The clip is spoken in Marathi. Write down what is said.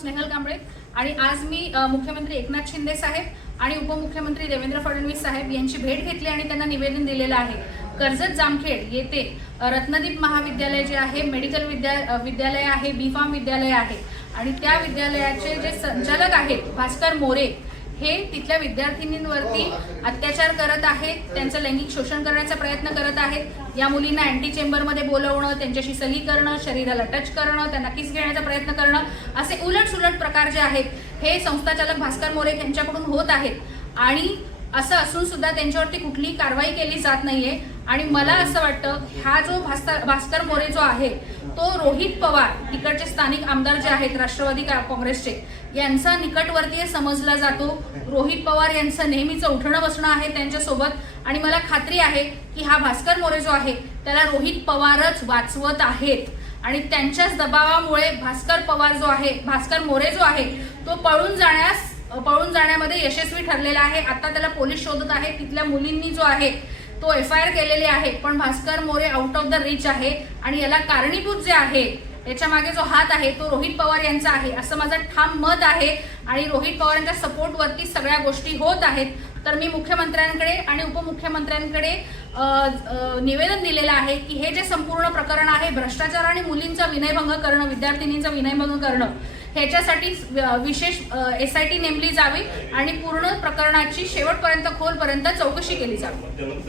स्नेहल कांबळे आणि आज मी मुख्यमंत्री एकनाथ शिंदे साहेब आणि उपमुख्यमंत्री देवेंद्र फडणवीस साहेब यांची भेट घेतली आणि त्यांना निवेदन दिलेलं आहे। कर्जत जामखेड येथे रत्नदीप महाविद्यालय जे आहे, मेडिकल विद्यालय आहे, बी फार्म विद्यालय आहे आणि त्या विद्यालयाचे जे संचालक आहेत भास्कर मोरे हे तिथल्या विद्यार्थिनींवरती अत्याचार करत आहेत, त्यांचं लैंगिक शोषण करण्याचा प्रयत्न करत आहेत। या मुलींना अँटी चेंबरमध्ये बोलवणं, त्यांच्याशी सही करणं, शरीराला टच करणं, त्यांना किस घेण्याचा प्रयत्न करणं, असे उलट-सुलट प्रकार जे आहेत हे संस्थाचालक भास्कर मोरे यांच्याकडून होत आहेत आणि असं असून सुद्धा त्यांच्यावरती कुठलीही कारवाई केली जात नाहीये। आणि मला असं वाटतं हा जो भास्कर मोरे जो आहे तो रोहित पवार तिकडचे स्थानिक आमदार जे आहेत राष्ट्रवादी काँग्रेसचे यांचा निकटवर्तीय समजला जातो। रोहित पवार यांचं नेहमीच उठणं बसणं आहे त्यांच्यासोबत आणि मला खात्री आहे की हा भास्कर मोरे जो आहे त्याला रोहित पवारच वाचवत आहेत आणि त्यांच्याच दबावामुळे भास्कर मोरे जो आहे तो पळून जाण्यामध्ये यशस्वी ठरलेला आहे। आता त्याला पोलीस शोधत आहे। तिथल्या मुलींनी जो आहे तो FIR केलेली आहे, पण Bhaskar More out of the reach आहे आणि याला कारणीभूत जे आहे याच्या मागे जो हात आहे तो रोहित पवार यांचा आहे असं माझं ठाम मत आहे आणि रोहित पवारांच्या सपोर्टवरती सगळ्या गोष्टी होत आहेत। तर मी मुख्यमंत्र्यांकडे आणि उपमुख्यमंत्र्यांकडे निवेदन दिलेलं आहे की हे जे संपूर्ण प्रकरण आहे भ्रष्टाचार आणि मुलींचा विनयभंग करणं, विद्यार्थिनींचा विनयभंग करणं, ह्याच्यासाठी विशेष SIT नेमली जावी आणि पूर्ण प्रकरणाची शेवटपर्यंत खोलपर्यंत चौकशी केली जावी।